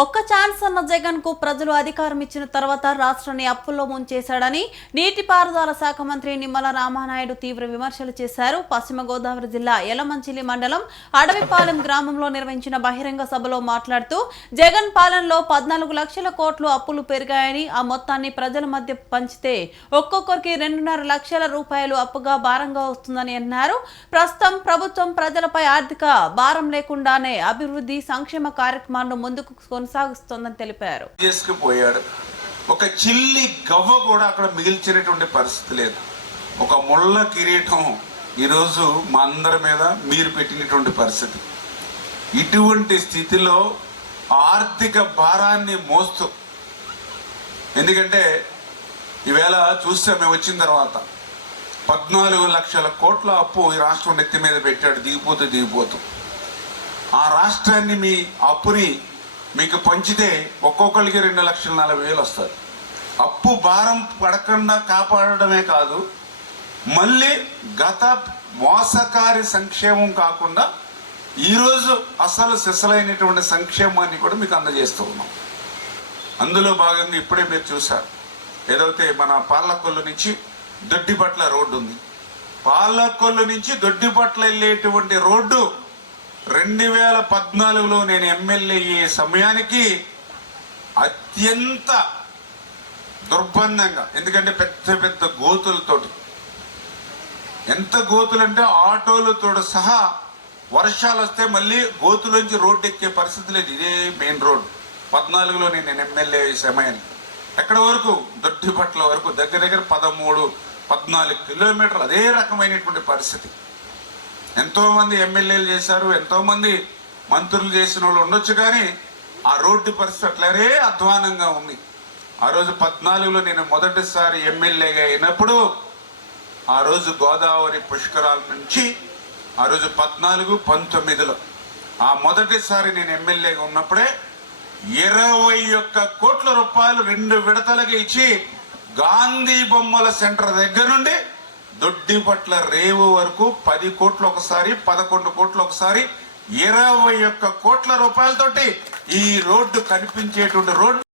ఒక్క ఛాన్స్ అన్న జగన్కు ప్రజలు అధికారం ఇచ్చిన తర్వాత రాష్ట్రాన్ని అప్పుల్లో ముంచేశాడని నీటిపారుదల శాఖ మంత్రి నిమ్మల రామానాయుడు తీవ్ర విమర్శలు చేశారు. పశ్చిమ గోదావరి జిల్లా యలమంచిలి మండలం అడవిపాలెం గ్రామంలో నిర్వహించిన బహిరంగ సభలో మాట్లాడుతూ జగన్ పాలనలో పద్నాలుగు లక్షల కోట్లు అప్పులు పెరిగాయని ఆ మొత్తాన్ని ప్రజల మధ్య పంచితే ఒక్కొక్కరికి రెండున్నర లక్షల రూపాయలు అప్పుగా భారంగా వస్తుందని అన్నారు. ప్రస్తుతం ప్రభుత్వం ప్రజలపై ఆర్థిక భారం లేకుండానే అభివృద్ధి సంక్షేమ కార్యక్రమాలను ముందుకు కొనసాగుస్తోందని తెలిపారు. పోయాడు ఒక చిల్లి గవ్వ కూడా అక్కడ మిగిల్చినటువంటి పరిస్థితి లేదు. ఒక ముళ్ళ కిరీటం ఈరోజు మా అందరి మీద మీరు పెట్టినటువంటి పరిస్థితి. ఇటువంటి స్థితిలో ఆర్థిక భారాన్ని మోస్తూ ఎందుకంటే ఈవేళ చూస్తే మేము వచ్చిన తర్వాత పద్నాలుగు లక్షల కోట్ల అప్పు ఈ రాష్ట్రం నెత్తి మీద పెట్టాడు దిగిపోతూ దిగిపోతూ. ఆ రాష్ట్రాన్ని మీ అప్పుని మీకు పంచితే ఒక్కొక్కరికి రెండు లక్షల నలభై వేలు వస్తుంది అప్పు భారం పడకుండా కాపాడడమే కాదు మళ్ళీ గత మోసకారి సంక్షేమం కాకుండా ఈరోజు అసలు సిసలైనటువంటి సంక్షేమాన్ని కూడా మీకు అందజేస్తూ ఉన్నాం. అందులో భాగంగా ఇప్పుడే మీరు చూశారు. ఏదైతే మన పాలకొల్లు నుంచి దొడ్డిపట్ల రోడ్డు ఉంది. పాలకొల్లు నుంచి దొడ్డిపట్ల వెళ్ళేటువంటి రోడ్డు రెండు వేల పద్నాలుగులో నేను ఎమ్మెల్యే అయ్యే సమయానికి అత్యంత దుర్బంధంగా ఎందుకంటే పెద్ద పెద్ద గోతులతోటి ఎంత గోతులంటే ఆటోలతో సహా వర్షాలు వస్తే మళ్ళీ గోతులోంచి రోడ్డు ఎక్కే పరిస్థితి లేదు. ఇదే మెయిన్ రోడ్. పద్నాలుగులో నేను ఎమ్మెల్యే అయ్యే సమయాన్ని ఎక్కడ వరకు? దొడ్డిపట్ల వరకు. దగ్గర దగ్గర పదమూడు పద్నాలుగు కిలోమీటర్లు. అదే రకమైనటువంటి పరిస్థితి. ఎంతోమంది ఎమ్మెల్యేలు చేశారు ఎంతోమంది మంత్రులు చేసిన వాళ్ళు ఉండొచ్చు కానీ ఆ రోడ్డు పరిస్థితి అట్లనే అధ్వానంగా ఉంది. ఆ రోజు పద్నాలుగులో నేను మొదటిసారి ఎమ్మెల్యేగా అయినప్పుడు ఆ రోజు గోదావరి పుష్కరాల నుంచి ఆ రోజు పద్నాలుగు పంతొమ్మిదిలో. ఆ మొదటిసారి నేను ఎమ్మెల్యేగా ఉన్నప్పుడే ఇరవై ఒక్క కోట్ల రూపాయలు రెండు విడతలుగా ఇచ్చి గాంధీ బొమ్మల సెంటర్ దగ్గర నుండి దొడ్డిపట్ల రేవు వరకు పది కోట్లు ఒకసారి పదకొండు కోట్లు ఒకసారి ఇరవై ఒక్క కోట్ల రూపాయలతోటి ఈ రోడ్డు కనిపించేటువంటి రోడ్డు